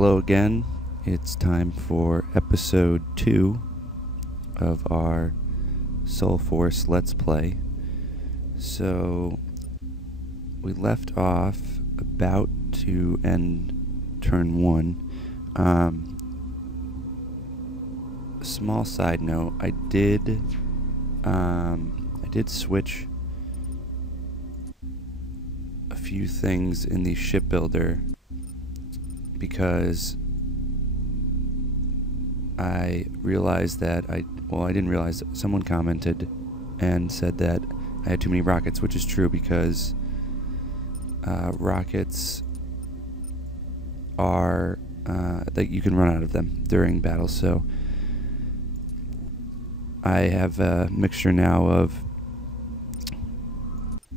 Hello again. It's time for episode 2 of our Soul Force Let's Play. So, we left off about to end turn 1. Small side note, I did switch a few things in the shipbuilder because I realized that I didn't realize that someone commented and said that I had too many rockets, which is true because rockets are that you can run out of them during battles. So I have a mixture now of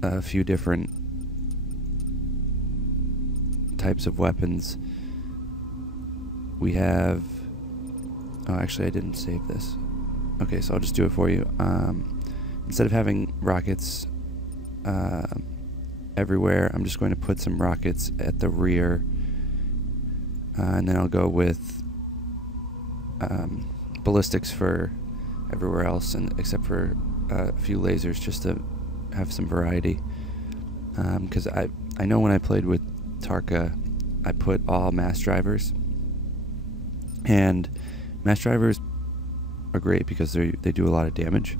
a few different types of weapons. We have... Oh, actually, I didn't save this. Okay, so I'll just do it for you. Instead of having rockets everywhere, I'm just going to put some rockets at the rear. And then I'll go with ballistics for everywhere else, and except for a few lasers, just to have some variety. Because I know when I played with Tarka, I put all mass drivers, and mass drivers are great because they do a lot of damage.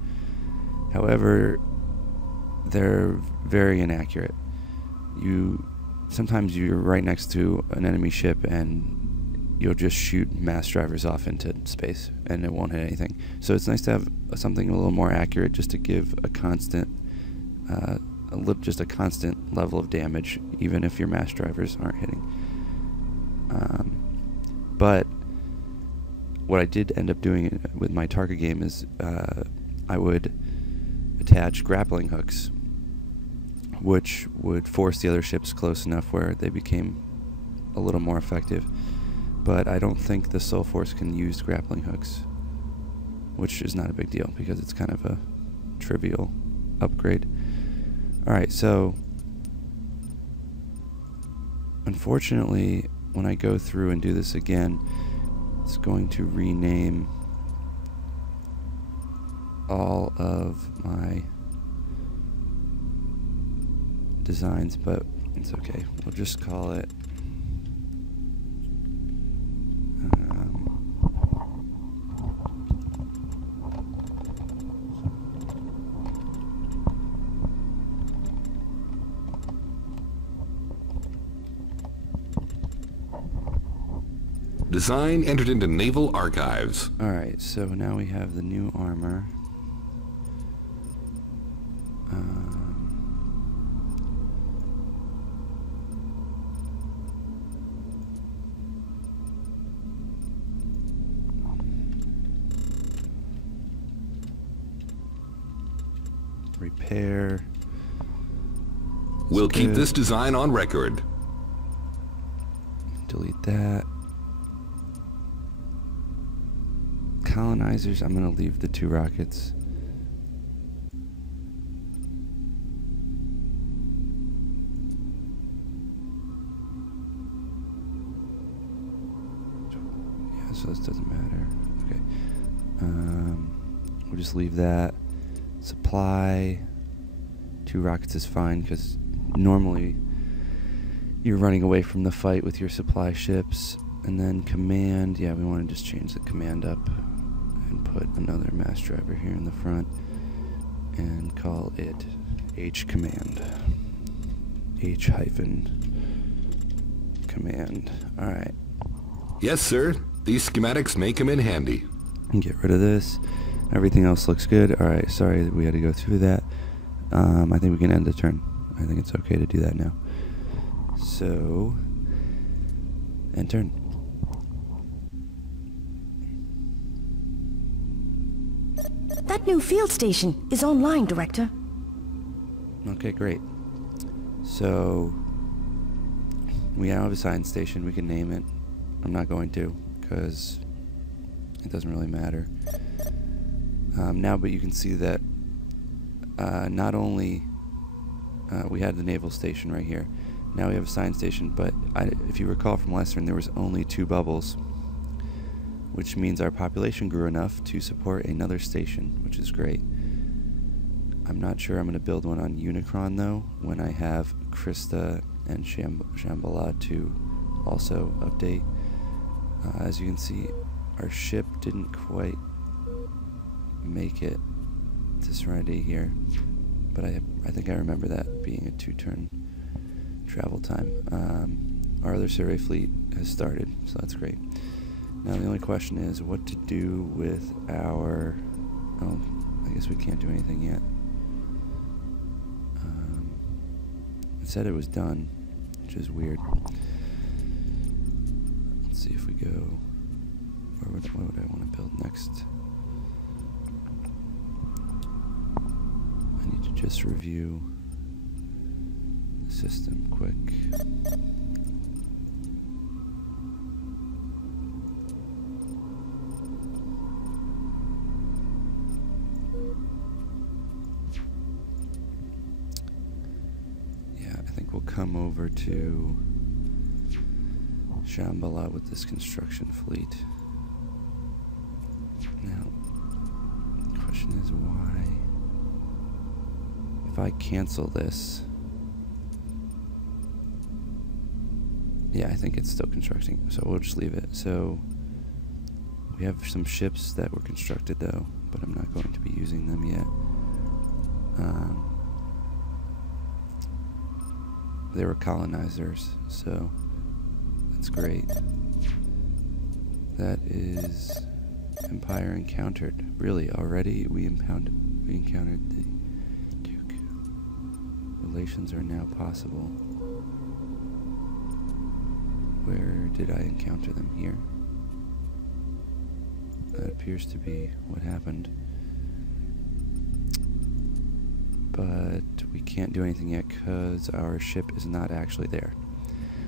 However, they're very inaccurate. Sometimes you're right next to an enemy ship and you'll just shoot mass drivers off into space and it won't hit anything. So it's nice to have something a little more accurate, just to give a constant just a constant level of damage, even if your mass drivers aren't hitting. But what I did end up doing with my Tarka game is I would attach grappling hooks, which would force the other ships close enough where they became a little more effective. But I don't think the Soul Force can use grappling hooks, which is not a big deal because it's kind of a trivial upgrade. Alright, so unfortunately, when I go through and do this again, it's going to rename all of my designs, but it's okay. We'll just call it Design entered into Naval Archives. Alright, so now we have the new armor. Repair. We'll keep this design on record. Delete that. Colonizers, I'm going to leave the 2 rockets. Yeah, so this doesn't matter. Okay. We'll just leave that. Supply, 2 rockets is fine, because normally you're running away from the fight with your supply ships. And then command, yeah, we want to just change the command up and put another mass driver here in the front and call it H command. H hyphen command. Alright. Yes, sir. These schematics may come in handy. And get rid of this. Everything else looks good. Alright, sorry that we had to go through that. I think we can end the turn. I think it's okay to do that now. So, end turn. That new field station is online, Director. Okay, great. So, we have a science station. We can name it. I'm not going to, because it doesn't really matter. Now, but you can see that not only we had the naval station right here, Now we have a science station, but if you recall from last turn, there was only 2 bubbles, which means our population grew enough to support another station, which is great. I'm not sure I'm going to build one on Unicron, though, when I have Krista and Shambhala to also update. As you can see, our ship didn't quite make it to Serenity here, but I think I remember that being a 2-turn travel time. Our other survey fleet has started, so that's great. Now the only question is what to do with our... Oh, I guess we can't do anything yet. It said it was done, which is weird. Let's see if we go... What would I want to build next? I need to just review the system quick. We'll come over to Shambhala with this construction fleet. Now, the question is why? If I cancel this... Yeah, I think it's still constructing, so we'll just leave it. So, we have some ships that were constructed though, but I'm not going to be using them yet. They were colonizers, so that's great. That is Empire encountered. Really, already we encountered the Duke. Relations are now possible. Where did I encounter them? Here. That appears to be what happened. But we can't do anything yet because our ship is not actually there.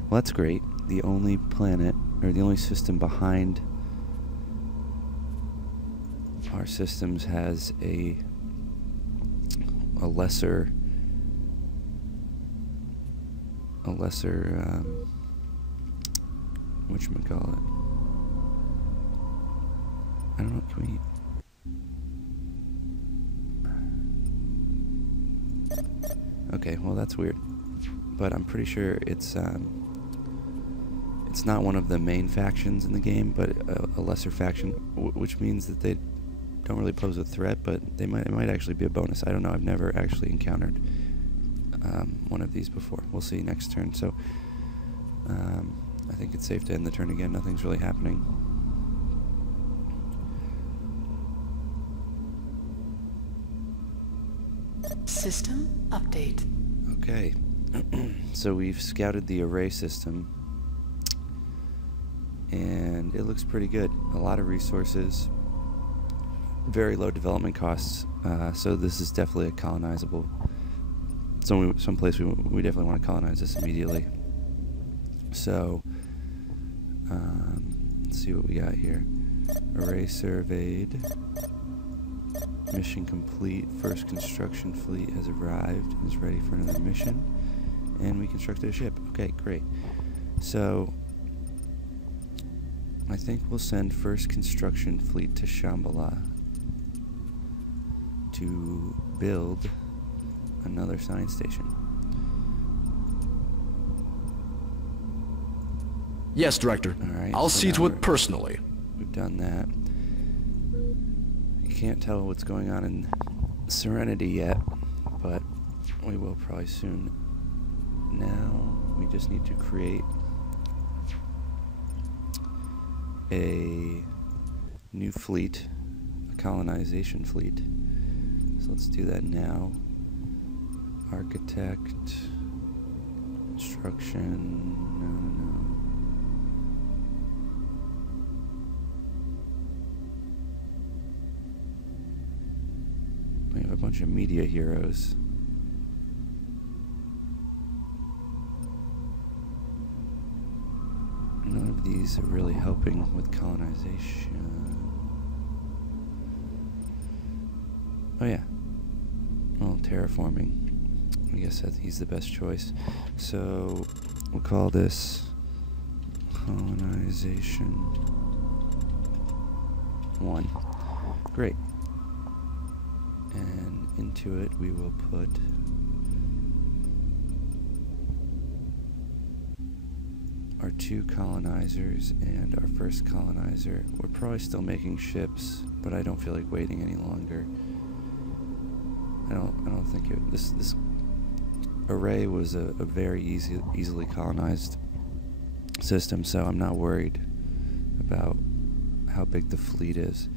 Well, that's great. The only planet, or the only system behind our systems has a lesser whatchamacallit. I don't know, can we... Okay, well that's weird, but I'm pretty sure it's not one of the main factions in the game, but a lesser faction, which means that they don't really pose a threat, but it might actually be a bonus. I don't know. I've never actually encountered one of these before. We'll see next turn. So I think it's safe to end the turn again. Nothing's really happening. System update. Okay, so we've scouted the array system, and it looks pretty good. A lot of resources, very low development costs, so this is definitely a colonizable. Someplace we definitely want to colonize this immediately. So, let's see what we got here. Array surveyed. Mission complete. First construction fleet has arrived and is ready for another mission. And we constructed a ship. Okay, great. So, I think we'll send first construction fleet to Shambhala to build another science station. Yes, Director. All right, I'll so see now to it personally. We've done that. You can't tell what's going on in Serenity yet, but we will probably soon. Now we just need to create a new fleet, a colonization fleet. So let's do that now. Architect, construction, no. We have a bunch of media heroes. None of these are really helping with colonization. Oh yeah. Well, terraforming. I guess that he's the best choice. So we'll call this colonization 1. Great. And into it we will put our 2 colonizers and our first colonizer. We're probably still making ships, but I don't feel like waiting any longer. I don't think this array was a very easily colonized system, so I'm not worried about how big the fleet is.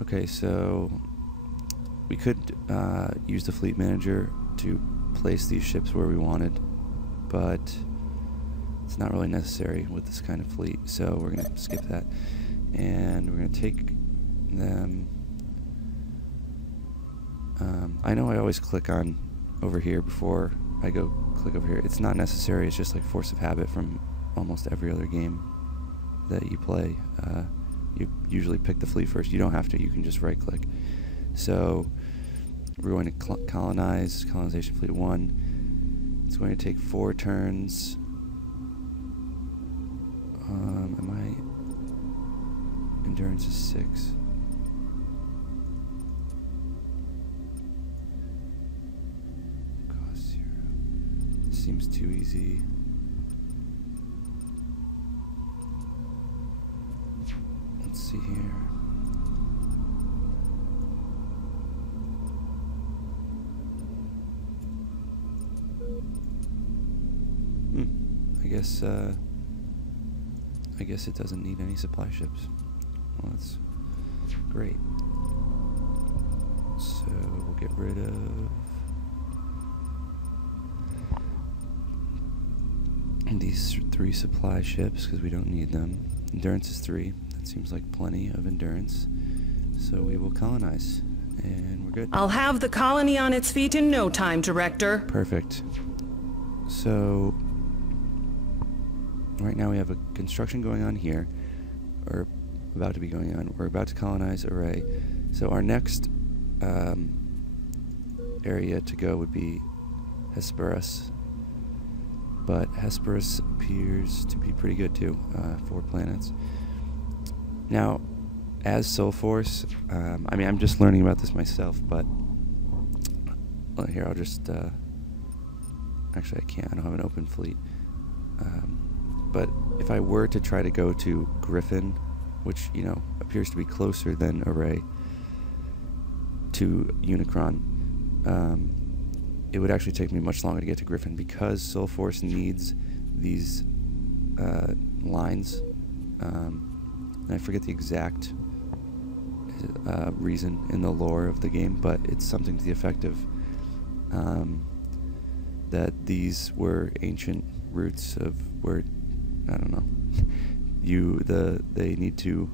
Okay, so we could use the fleet manager to place these ships where we wanted, but it's not really necessary with this kind of fleet, so we're going to skip that. And we're going to take them. I know I always click on over here before I go click over here. It's not necessary, it's just like force of habit from almost every other game that you play. You usually pick the fleet first. You don't have to, you can just right click. So we're going to colonize, colonization fleet 1. It's going to take 4 turns. Endurance is 6. Cost 0. Seems too easy. Let's see here. I guess it doesn't need any supply ships. Well, that's great. So we'll get rid of these 3 supply ships because we don't need them. Endurance is 3. That seems like plenty of endurance. So we will colonize, and we're good. I'll have the colony on its feet in no time, Director. Perfect. So right now we have a construction going on here, or about to be going on. We're about to colonize array. So our next area to go would be Hesperus. But Hesperus appears to be pretty good too, 4 planets. Now, as Soul Force, I mean, I'm just learning about this myself, but here, I'll just, actually I can't, I don't have an open fleet. But if I were to try to go to Griffin, which, you know, appears to be closer than Array to Unicron, it would actually take me much longer to get to Griffin because Soul Force needs these lines. And I forget the exact reason in the lore of the game, but it's something to the effect of that these were ancient roots of where, I don't know, they need to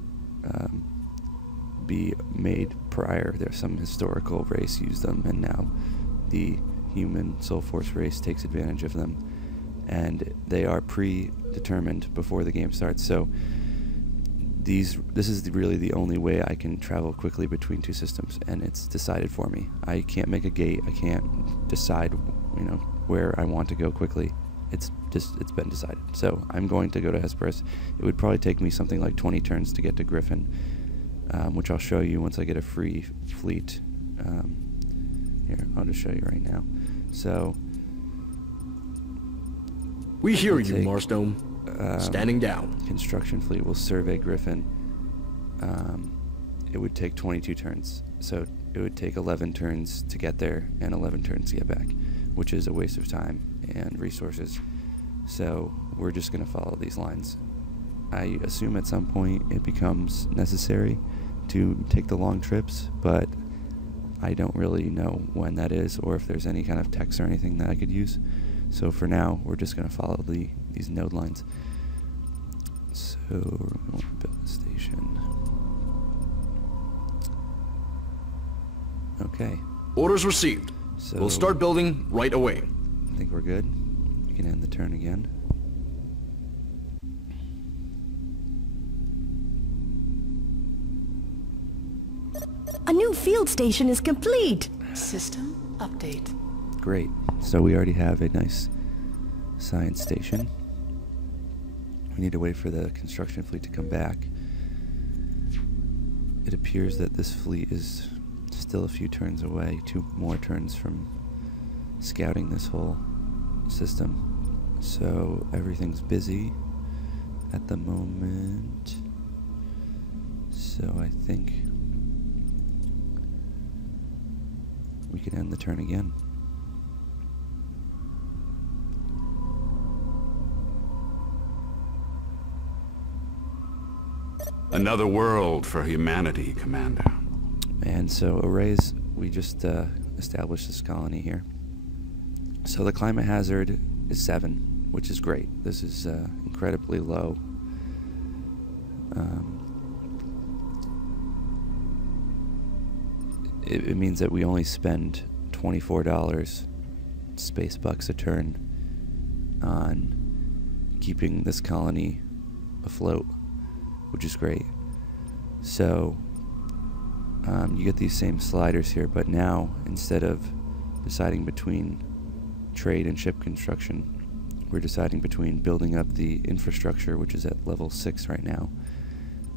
be made prior. There's some historical race used them, and now the human Soul Force race takes advantage of them, and they are predetermined before the game starts. So this is really the only way I can travel quickly between 2 systems, and it's decided for me. I can't make a gate. I can't decide, you know, where I want to go quickly. It's been decided. So I'm going to go to Hesperus. It would probably take me something like 20 turns to get to Griffin, which I'll show you once I get a free fleet. Here, I'll just show you right now. So we hear you, Marstone. Standing down. Construction fleet will survey Griffin. It would take 22 turns. So it would take 11 turns to get there and 11 turns to get back, which is a waste of time and resources. So we're just going to follow these lines. I assume at some point it becomes necessary to take the long trips, but I don't really know when that is or if there's any kind of text or anything that I could use. So for now, we're just going to follow these node lines. So we're going to build a station. Okay. Orders received. So we'll start building right away. I think we're good. We can end the turn again. A new field station is complete. System update. Great. So we already have a nice science station. We need to wait for the construction fleet to come back. It appears that this fleet is still a few turns away, 2 more turns from scouting this whole system. So everything's busy at the moment. So I think we can end the turn again. Another world for humanity, Commander. And so arrays, we just established this colony here. So the climate hazard is 7, which is great. This is incredibly low. It means that we only spend $24 space bucks a turn on keeping this colony afloat, which is great. So you get these same sliders here, but now instead of deciding between trade and ship construction, we're deciding between building up the infrastructure, which is at level 6 right now,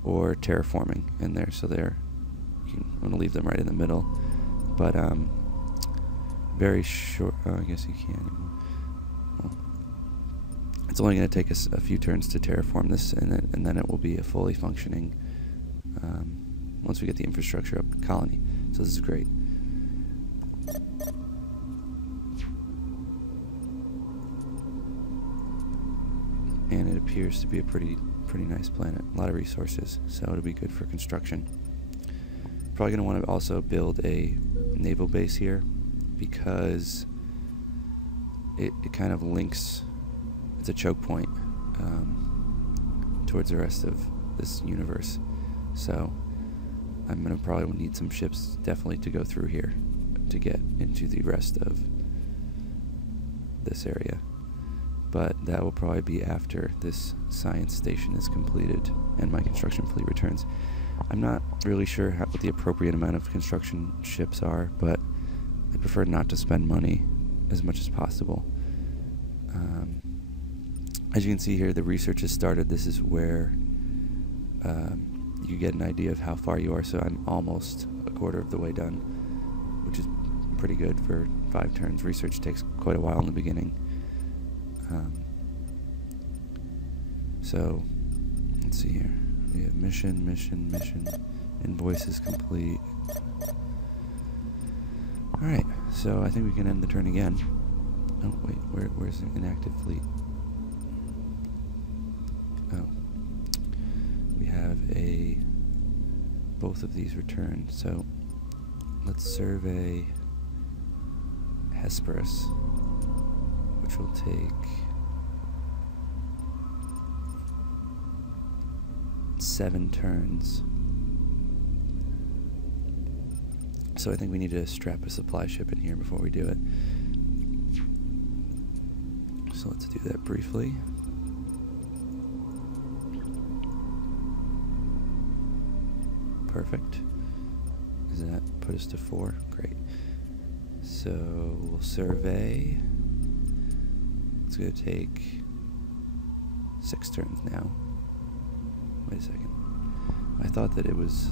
or terraforming in there. So there, I'm going to leave them right in the middle, but very short. Oh, I guess you can't anymore. Well, it's only going to take us a few turns to terraform this, and then it will be a fully functioning, once we get the infrastructure up, colony. So this is great. And it appears to be a pretty nice planet. A lot of resources, so it'll be good for construction. Probably going to want to also build a naval base here, because it kind of links, it's a choke point towards the rest of this universe. So I'm going to probably need some ships definitely to go through here to get into the rest of this area. But that will probably be after this science station is completed and my construction fleet returns. I'm not really sure what the appropriate amount of construction ships are, but I prefer not to spend money as much as possible. As you can see here, the research has started. This is where you get an idea of how far you are. So I'm almost a quarter of the way done, which is pretty good for 5 turns. Research takes quite a while in the beginning. So let's see here. We have mission. Invoices complete. Alright, so I think we can end the turn again. Oh, wait, where's the inactive fleet? Oh. We have both of these returned, so let's survey Hesperus, which will take 7 turns. So I think we need to strap a supply ship in here before we do it. So let's do that briefly. Perfect. Does that put us to 4? Great. So we'll survey. It's going to take 6 turns now. Wait a second. I thought that it was...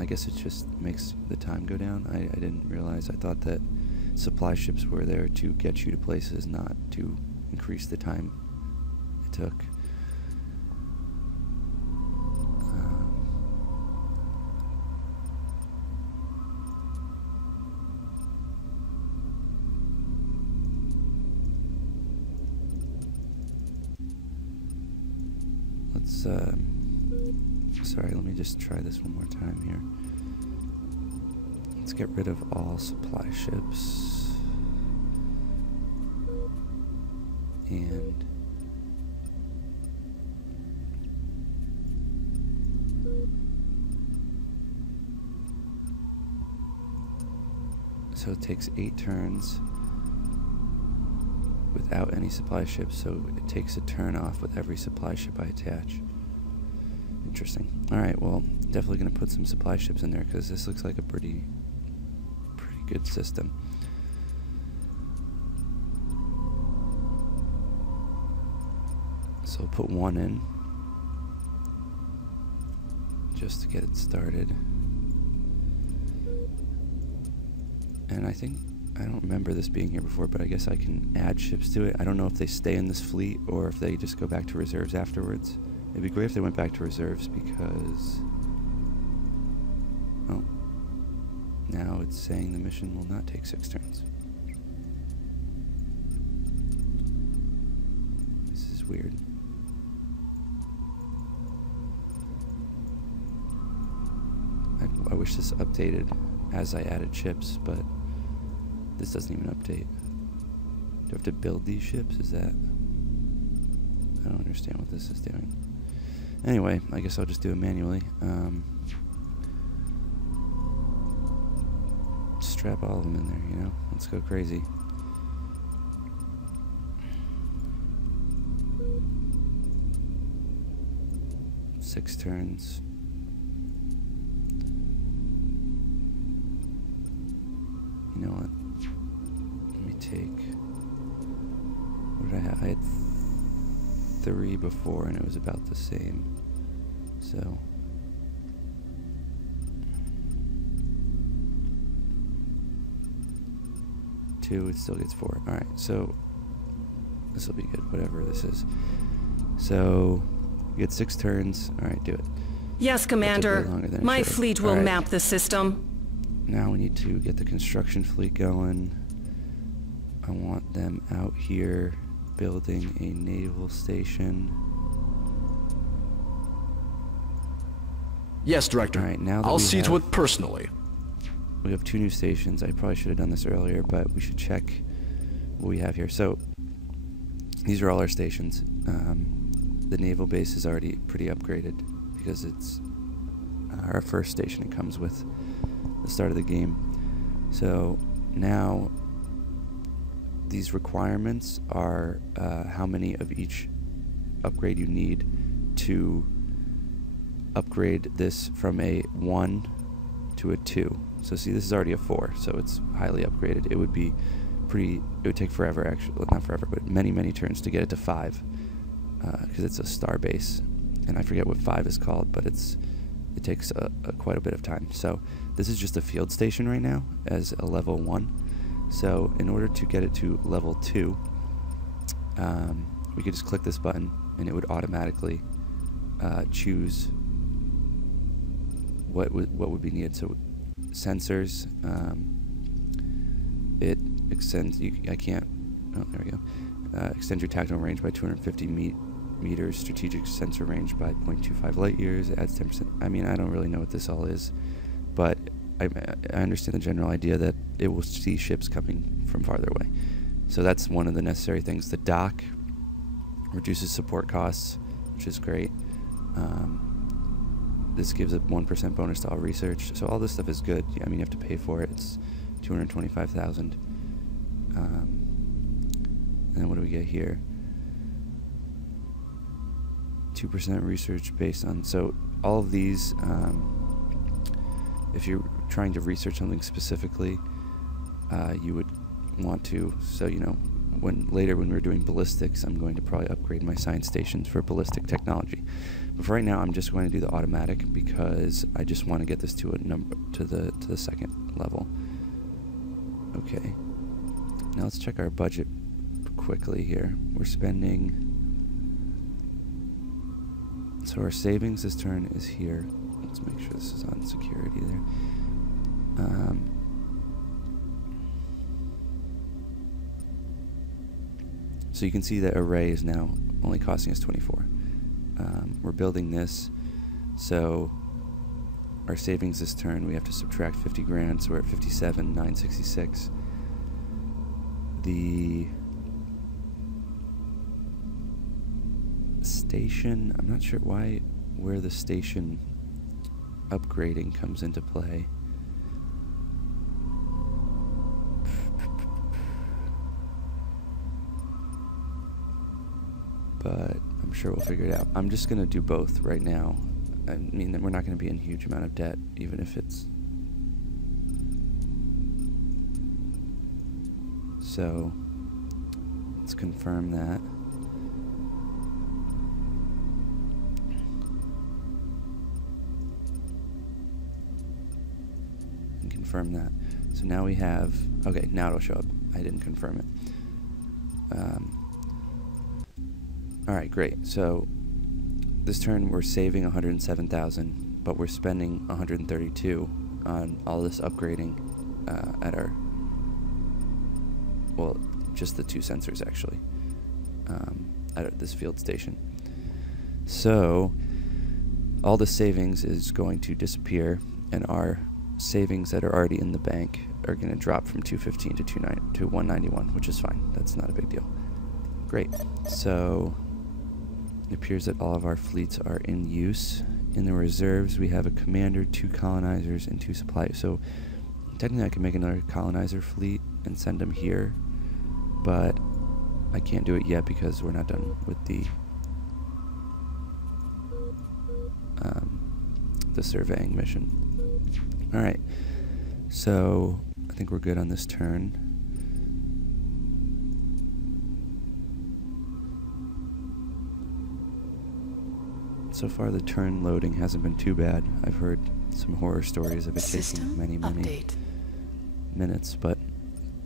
I guess it just makes the time go down. I didn't realize. I thought that supply ships were there to get you to places, not to increase the time it took. Sorry, let me just try this one more time here. Let's get rid of all supply ships. And so it takes 8 turns without any supply ships, so it takes a turn off with every supply ship I attach. Interesting. Alright, well, definitely going to put some supply ships in there, because this looks like a pretty good system. So I'll put 1 in just to get it started. And I think, I don't remember this being here before, but I guess I can add ships to it. I don't know if they stay in this fleet or if they just go back to reserves afterwards. It'd be great if they went back to reserves because, oh, now it's saying the mission will not take 6 turns. This is weird. I wish this updated as I added ships, but this doesn't even update. Do I have to build these ships? Is that... I don't understand what this is doing. Anyway, I guess I'll just do it manually. Strap all of them in there, you know? Let's go crazy. Six turns. You know what? Let me take... What did I have? I had 3 before and it was about the same. So... 2, it still gets 4. Alright, so... This will be good, whatever this is. So... You get 6 turns. Alright, do it. Yes, Commander. My fleet will map the system. Now we need to get the construction fleet going. I want them out here building a naval station. Yes, Director. All right, now that I'll see to it personally. We have 2 new stations. I probably should have done this earlier, but we should check what we have here. So these are all our stations. The naval base is already pretty upgraded because it's our first station. It comes with the start of the game. So now these requirements are how many of each upgrade you need to upgrade this from a 1 to a 2. So see, this is already a 4, so it's highly upgraded. It would be it would take forever, actually, well, not forever, but many turns to get it to 5 because it's a star base, and I forget what 5 is called, but it takes quite a bit of time. So this is just a field station right now as a level 1. So in order to get it to level 2, we could just click this button and it would automatically choose what would be needed. So sensors, it extends, I can't, oh, there we go. Extends your tactical range by 250 meters, strategic sensor range by 0.25 light years, adds 10%. I mean, I don't really know what this all is, but I understand the general idea that it will see ships coming from farther away. So that's one of the necessary things. The dock reduces support costs, which is great. This gives a 1% bonus to all research. So all this stuff is good. I mean, you have to pay for it. It's $225,000. And then what do we get here? 2% research based on... So all of these, if you're trying to research something specifically, you would want to... So, you know, later when we're doing ballistics, I'm going to probably upgrade my science stations for ballistic technology. But for right now, I'm just going to do the automatic because I just want to get this to a number to the second level. Okay. Now let's check our budget quickly here. We're spending... So our savings this turn is here. Let's make sure this is on security there. So you can see that array is now only costing us 24. We're building this, so our savings this turn, we have to subtract 50 grand, so we're at 57,966. The station, I'm not sure where the station upgrading comes into play. But I'm sure we'll figure it out. I'm just going to do both right now. I mean, we're not going to be in a huge amount of debt, even if it's... So let's confirm that. And confirm that. So now we have, okay, now it'll show up. I didn't confirm it. Alright, great. So this turn we're saving 107,000, but we're spending 132 on all this upgrading at our, well, just the 2 sensors actually, at this field station. So all the savings is going to disappear, and our savings that are already in the bank are going to drop from 215 to 191, which is fine. That's not a big deal. Great. So it appears that all of our fleets are in use. In the reserves, we have a commander, 2 colonizers, and 2 supply. So technically I can make another colonizer fleet and send them here, but I can't do it yet because we're not done with the surveying mission. Alright, so I think we're good on this turn. So far the turn loading hasn't been too bad. I've heard some horror stories of it taking many minutes, but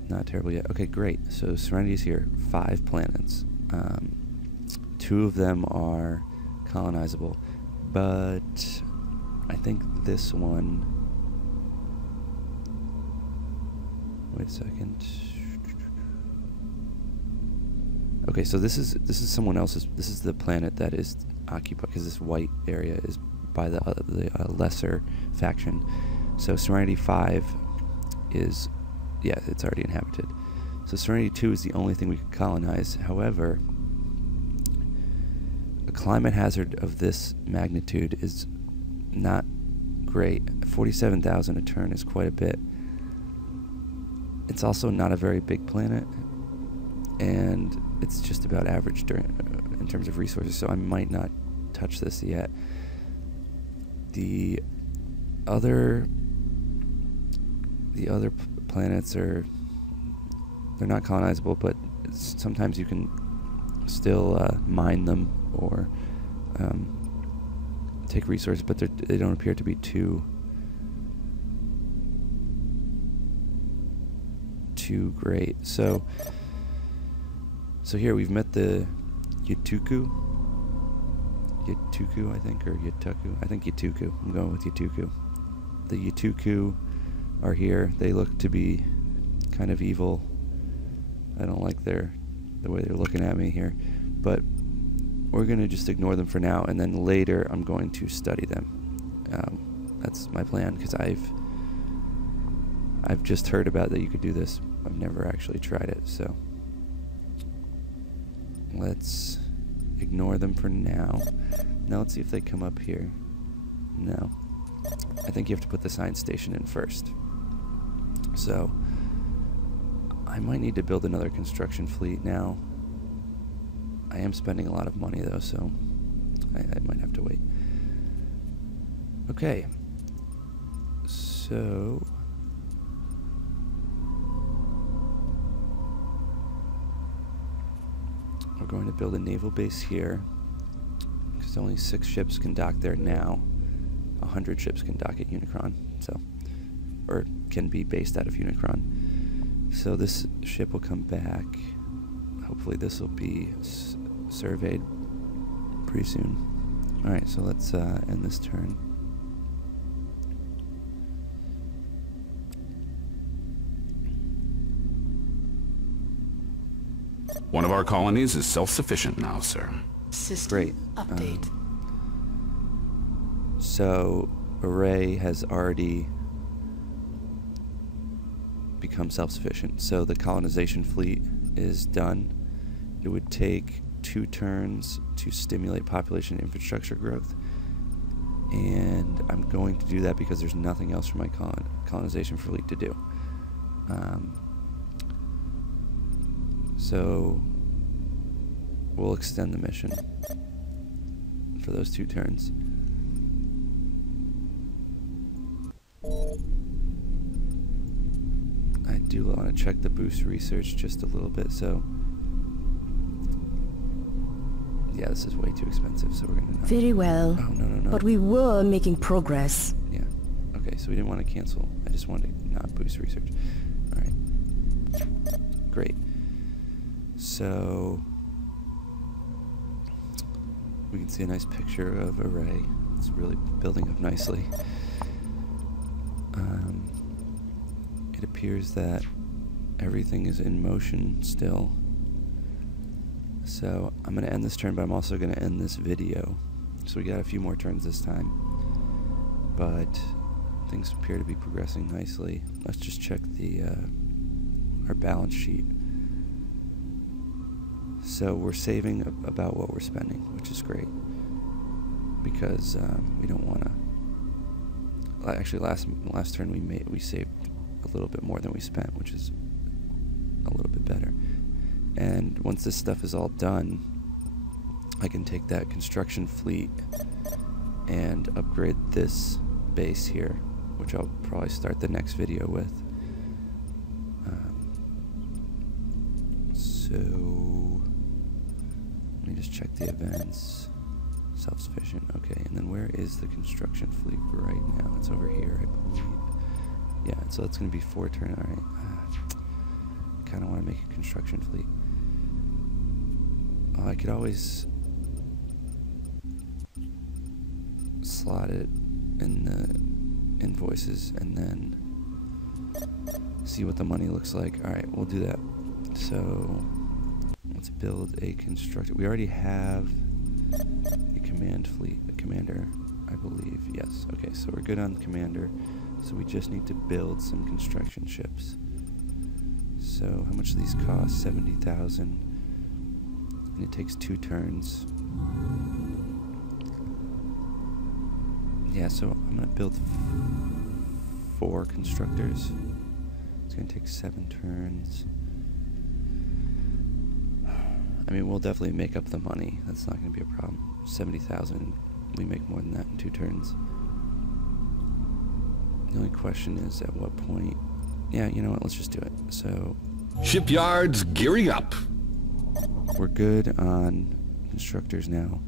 not terrible yet. Okay, great. So Serenity's here. 5 planets. 2 of them are colonizable, but I think this one... Wait a second. Okay, so this is someone else's. This is the planet that is occupied, because this white area is by the lesser faction. So Serenity 5 is, yeah, it's already inhabited. So Serenity 2 is the only thing we could colonize. However, a climate hazard of this magnitude is not great. 47,000 a turn is quite a bit. It's also not a very big planet, and it's just about average in terms of resources, so I might not touch this yet. The other planets are, they're not colonizable, but sometimes you can still mine them or take resources, but they don't appear to be too great. So here we've met the utukku, I think, or utukku. I think utukku. I'm going with utukku. The utukku are here. They look to be kind of evil. I don't like the way they're looking at me here, but we're going to just ignore them for now, and then later I'm going to study them. That's my plan, because I've just heard about that you could do this. I've never actually tried it, so let's ignore them for now. Now let's see if they come up here. No. I think you have to put the science station in first. So I might need to build another construction fleet now. I am spending a lot of money though, so I might have to wait. Okay. So we're going to build a naval base here, because only 6 ships can dock there now. 100 ships can dock at Unicron, so, or can be based out of Unicron. So this ship will come back. Hopefully this will be surveyed pretty soon. Alright, so let's end this turn. One of our colonies is self-sufficient now, sir. System Great. update. So Array has already become self-sufficient. So the colonization fleet is done. It would take 2 turns to stimulate population and infrastructure growth, and I'm going to do that because there's nothing else for my colonization fleet to do. So we'll extend the mission for those 2 turns. I do want to check the boost research just a little bit. So yeah, this is way too expensive, so we're gonna not. Very well. Oh, no. But we were making progress. Yeah. Okay, so we didn't want to cancel. I just wanted to not boost research. Alright. Great. So we can see a nice picture of Array. It's really building up nicely. It appears that everything is in motion still. So I'm going to end this turn, but I'm also going to end this video. So we got a few more turns this time. But things appear to be progressing nicely. Let's just check the our balance sheet. So we're saving about what we're spending, which is great. Because we don't want to... Actually, last turn we saved a little bit more than we spent, which is a little bit better. And once this stuff is all done, I can take that construction fleet and upgrade this base here, which I'll probably start the next video with. So let me just check the events. Self-sufficient, okay. And then where is the construction fleet right now? It's over here, I believe. Yeah, so it's going to be 4 turn. All right. Kind of want to make a construction fleet. Oh, I could always slot it in the invoices and then see what the money looks like. All right, we'll do that. So let's build a constructor. We already have a command fleet, a commander, I believe. Yes. Okay, so we're good on commander. So we just need to build some construction ships. So how much do these cost? 70,000. And it takes 2 turns. Yeah, so I'm gonna build 4 constructors. It's gonna take 7 turns. I mean, we'll definitely make up the money. That's not gonna be a problem. 70,000. We make more than that in 2 turns. The only question is at what point. Yeah, you know what? Let's just do it. So Shipyards gearing up. we're good on constructors now.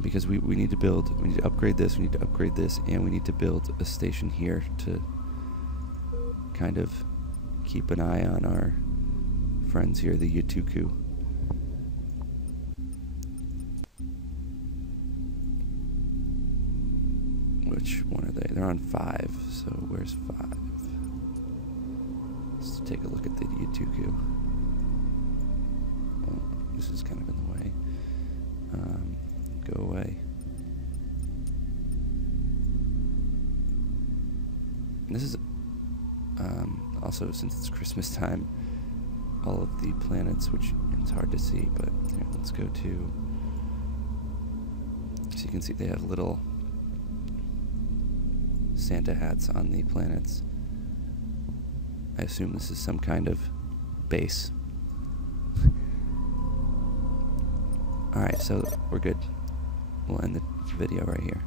Because we need to build, we need to upgrade this, we need to upgrade this, and we need to build a station here to kind of keep an eye on our friends here, the Utukku. Which one are they? They're on 5, so where's 5? Let's take a look at the utukku. Oh, this is kind of in the way. Go away. And this is also, since it's Christmas time, all of the planets, which it's hard to see, but here, let's go to... So you can see they have little Santa hats on the planets. I assume this is some kind of base. Alright, so we're good. We'll end the video right here.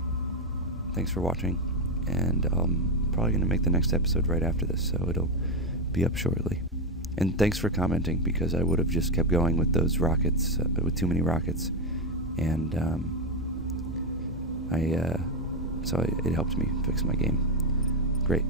Thanks for watching, and I'm probably going to make the next episode right after this, so it'll be up shortly. And thanks for commenting, because I would have just kept going with those rockets, with too many rockets, and so it helped me fix my game. Great.